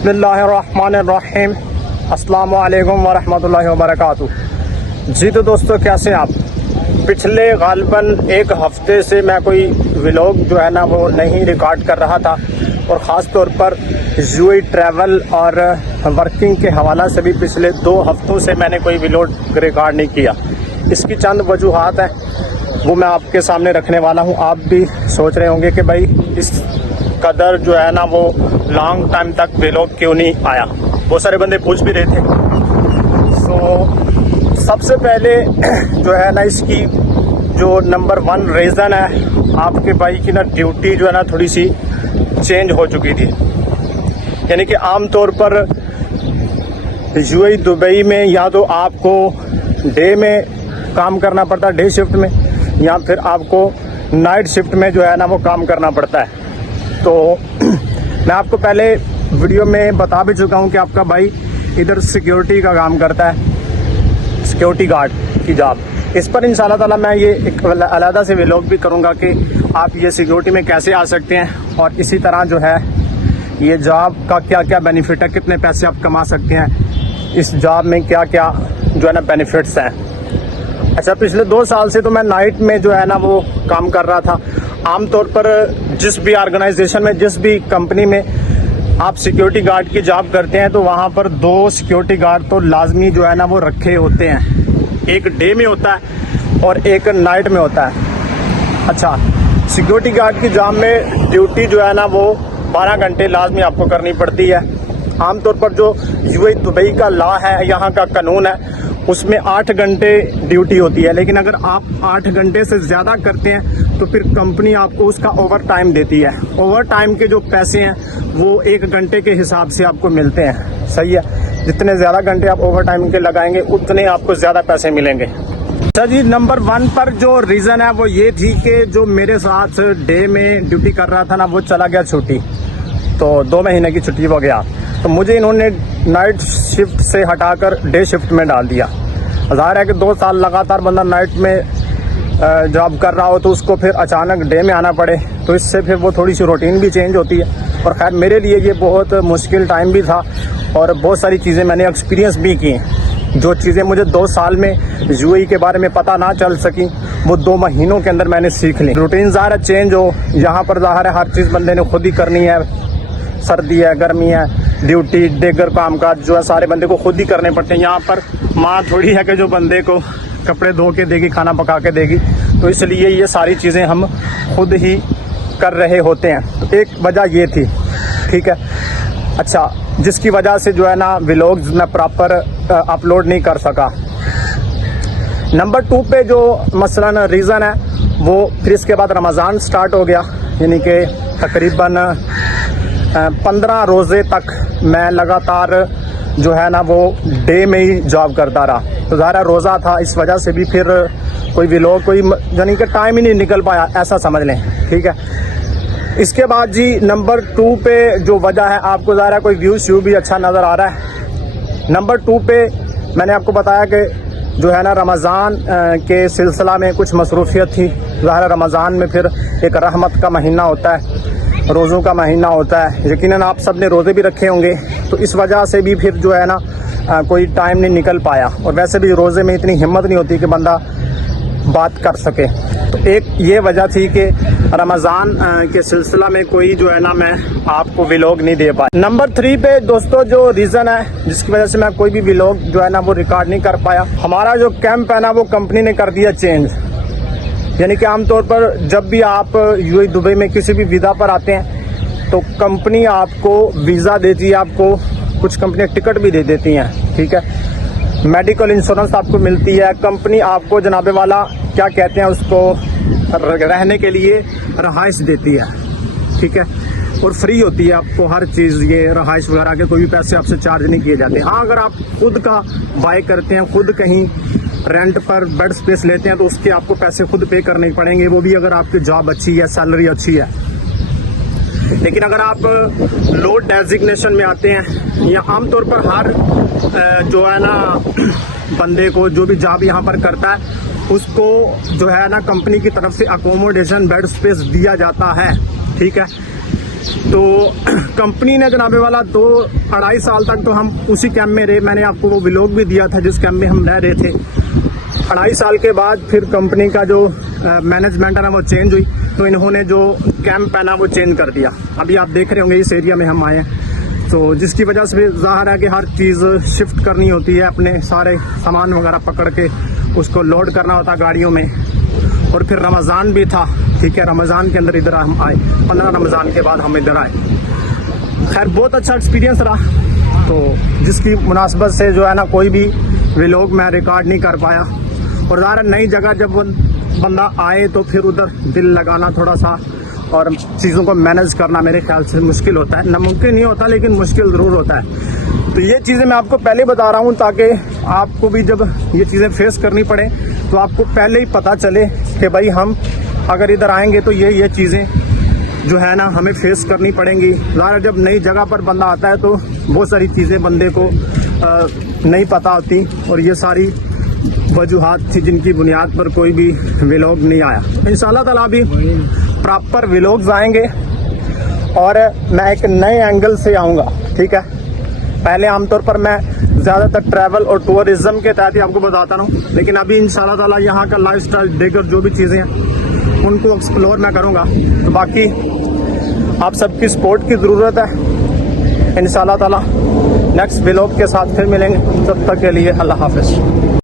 बिस्मिल्लाहिर्रहमानिर्रहीम। अस्सलामु अलैकुम वरहमतुल्लाहि वबरकातुहू। जी तो दोस्तों, कैसे आप? पिछले गालिबन एक हफ्ते से मैं कोई व्लॉग जो है ना वो नहीं रिकॉर्ड कर रहा था, और ख़ास तौर पर यूएई ट्रैवल और वर्किंग के हवाला से भी पिछले 2 हफ्तों से मैंने कोई व्लॉग रिकॉर्ड नहीं किया। इसकी चंद वजूहात हैं, वो मैं आपके सामने रखने वाला हूँ। आप भी सोच रहे होंगे कि भाई इस कदर जो है ना वो लॉन्ग टाइम तक व्लॉग क्यों नहीं आया। बहुत सारे बंदे पूछ भी रहे थे। सबसे पहले जो है ना इसकी जो नंबर 1 रीज़न है, आपके भाई की ना ड्यूटी जो है ना थोड़ी सी चेंज हो चुकी थी। यानी कि आम तौर पर यूएई दुबई में या तो आपको डे में काम करना पड़ता है, डे शिफ्ट में, या फिर आपको नाइट शिफ्ट में जो है ना वो काम करना पड़ता है। तो मैं आपको पहले वीडियो में बता भी चुका हूँ कि आपका भाई इधर सिक्योरिटी का काम करता है, सिक्योरिटी गार्ड की जॉब। इस पर इंशाल्लाह ताला मैं ये एक अलग से व्लॉग भी करूँगा कि आप ये सिक्योरिटी में कैसे आ सकते हैं, और इसी तरह जो है ये जॉब का क्या क्या बेनिफिट है, कितने पैसे आप कमा सकते हैं, इस जॉब में क्या क्या जो है ना बेनिफिट्स हैं। अच्छा, पिछले 2 साल से तो मैं नाइट में जो है ना वो काम कर रहा था। आमतौर पर जिस भी ऑर्गेनाइजेशन में, जिस भी कंपनी में आप सिक्योरिटी गार्ड की जॉब करते हैं तो वहाँ पर 2 सिक्योरिटी गार्ड तो लाजमी जो है ना वो रखे होते हैं। एक डे में होता है और एक नाइट में होता है। अच्छा, सिक्योरिटी गार्ड की जॉब में ड्यूटी जो है ना वो 12 घंटे लाजमी आपको करनी पड़ती है। आमतौर पर जो यूएई दुबई का लॉ है, यहाँ का कानून है, उसमें 8 घंटे ड्यूटी होती है। लेकिन अगर आप 8 घंटे से ज़्यादा करते हैं तो फिर कंपनी आपको उसका ओवर टाइम देती है। ओवर टाइम के जो पैसे हैं वो 1 घंटे के हिसाब से आपको मिलते हैं। सही है, जितने ज़्यादा घंटे आप ओवर टाइम के लगाएंगे उतने आपको ज़्यादा पैसे मिलेंगे। अच्छा जी, नंबर 1 पर जो रीज़न है वो ये थी कि जो मेरे साथ डे में ड्यूटी कर रहा था ना वो चला गया छुट्टी, तो 2 महीने की छुट्टी हो गया। तो मुझे इन्होंने नाइट शिफ्ट से हटाकर डे शिफ्ट में डाल दिया। ज़ाहिर है कि 2 साल लगातार बंदा नाइट में जॉब कर रहा हो तो उसको फिर अचानक डे में आना पड़े, तो इससे फिर वो थोड़ी सी रूटीन भी चेंज होती है। और खैर मेरे लिए ये बहुत मुश्किल टाइम भी था, और बहुत सारी चीज़ें मैंने एक्सपीरियंस भी की। जो चीज़ें मुझे 2 साल में यूएई के बारे में पता ना चल सकी, वो 2 महीनों के अंदर मैंने सीख ली। रूटीन ज़ाहिर है चेंज हो, यहाँ पर ज़ाहिर है हर चीज़ बंदे ने खुद ही करनी है। सर्दी है, गर्मी है, ड्यूटी, देगर काम काज जो है सारे बंदे को खुद ही करने पड़ते हैं। यहाँ पर माँ थोड़ी है कि जो बंदे को कपड़े धो के देगी, खाना पका के देगी, तो इसलिए ये सारी चीज़ें हम खुद ही कर रहे होते हैं। तो एक वजह ये थी, ठीक है। अच्छा, जिसकी वजह से जो है ना व्लॉग्स मैं प्रॉपर अपलोड नहीं कर सका। नंबर 2 पे जो मसलन रीज़न है वो फिर इसके बाद रमज़ान स्टार्ट हो गया। यानी कि तकरीबन 15 रोज़े तक मैं लगातार जो है ना वो डे में ही जॉब करता रहा। तो ज़ाहिर रोज़ा था, इस वजह से भी फिर कोई व्लॉग यानी कि टाइम ही नहीं निकल पाया, ऐसा समझ लें, ठीक है। इसके बाद जी नंबर 2 पे जो वजह है, आपको ज़ाहिर कोई व्यू भी अच्छा नज़र आ रहा है। नंबर 2 पे मैंने आपको बताया कि जो है ना रमज़ान के सिलसिला में कुछ मसरूफियत थी। ज़ाहिर रमज़ान में फिर एक रहमत का महीना होता है, रोज़ों का महीना होता है। यकीनन आप सब ने रोज़े भी रखे होंगे, तो इस वजह से भी फिर जो है ना कोई टाइम नहीं निकल पाया। और वैसे भी रोज़े में इतनी हिम्मत नहीं होती कि बंदा बात कर सके। तो एक ये वजह थी कि रमज़ान के सिलसिला में कोई जो है ना मैं आपको व्लॉग नहीं दे पाया। नंबर 3 पे दोस्तों जो रीज़न है जिसकी वजह से मैं कोई भी व्लॉग जो है ना वो रिकॉर्ड नहीं कर पाया, हमारा जो कैंप है ना वो कंपनी ने कर दिया चेंज। यानी कि आमतौर पर जब भी आप यूएई दुबई में किसी भी वीज़ा पर आते हैं तो कंपनी आपको वीज़ा देती है, आपको कुछ कंपनियां टिकट भी दे देती हैं, ठीक है। मेडिकल इंश्योरेंस आपको मिलती है, कंपनी आपको जनाबे वाला क्या कहते हैं उसको, रहने के लिए रहाइश देती है, ठीक है। और फ्री होती है आपको हर चीज़, ये रहाइश वगैरह के कोई भी पैसे आपसे चार्ज नहीं किए जाते। हाँ, अगर आप खुद का बाय करते हैं, खुद कहीं रेंट पर बेड स्पेस लेते हैं तो उसके आपको पैसे खुद पे करने पड़ेंगे, वो भी अगर आपकी जॉब अच्छी है, सैलरी अच्छी है। लेकिन अगर आप लो डेजिग्नेशन में आते हैं, या आमतौर पर हर जो है ना बंदे को जो भी जॉब यहाँ पर करता है उसको जो है ना कंपनी की तरफ से अकोमोडेशन बेड स्पेस दिया जाता है, ठीक है। तो कंपनी ने जनाबे वाला 2-2.5 साल तक तो हम उसी कैंप में रहे। मैंने आपको वो व्लॉग भी दिया था जिस कैंप में हम रह रहे थे। 2.5 साल के बाद फिर कंपनी का जो मैनेजमेंट है ना वो चेंज हुई, तो इन्होंने जो कैंप है ना वो चेंज कर दिया। अभी आप देख रहे होंगे इस एरिया में हम आए हैं, तो जिसकी वजह से ज़ाहिर है कि हर चीज़ शिफ्ट करनी होती है, अपने सारे सामान वगैरह पकड़ के उसको लोड करना होता गाड़ियों में। और फिर रमज़ान भी था, ठीक है, रमज़ान के अंदर इधर हम आए, 15 रमज़ान के बाद हम इधर आए। खैर बहुत अच्छा एक्सपीरियंस रहा। तो जिसकी मुनासबत से जो है ना कोई भी व्लॉग मैं रिकॉर्ड नहीं कर पाया। और ज़ाहिर नई जगह जब बंदा आए तो फिर उधर दिल लगाना थोड़ा सा और चीज़ों को मैनेज करना मेरे ख्याल से मुश्किल होता है। नामुमकिन नहीं होता लेकिन मुश्किल ज़रूर होता है। तो ये चीज़ें मैं आपको पहले बता रहा हूँ ताकि आपको भी जब ये चीज़ें फेस करनी पड़े तो आपको पहले ही पता चले कि भाई हम अगर इधर आएंगे तो ये चीज़ें जो है ना हमें फेस करनी पड़ेंगी। ज़ाहिर जब नई जगह पर बंदा आता है तो बहुत सारी चीज़ें बंदे को नहीं पता होती, और ये सारी वजूहात थी जिनकी बुनियाद पर कोई भी व्लॉग नहीं आया। इंशाल्लाह ताला भी प्रॉपर व्लॉग्स आएंगे और मैं एक नए एंगल से आऊँगा, ठीक है। पहले आमतौर पर मैं ज़्यादातर ट्रैवल और टूरिज़्म के तहत ही आपको बताता हूँ, लेकिन अभी इंशाल्लाह ताला यहाँ का लाइफस्टाइल देखकर जो भी चीज़ें हैं उनको एक्सप्लोर मैं करूँगा। तो बाकी आप सबकी सपोर्ट की ज़रूरत है। इंशाल्लाह ताला नेक्स्ट व्लॉग के साथ फिर मिलेंगे, तब तक के लिए अल्लाह हाफ़िज़।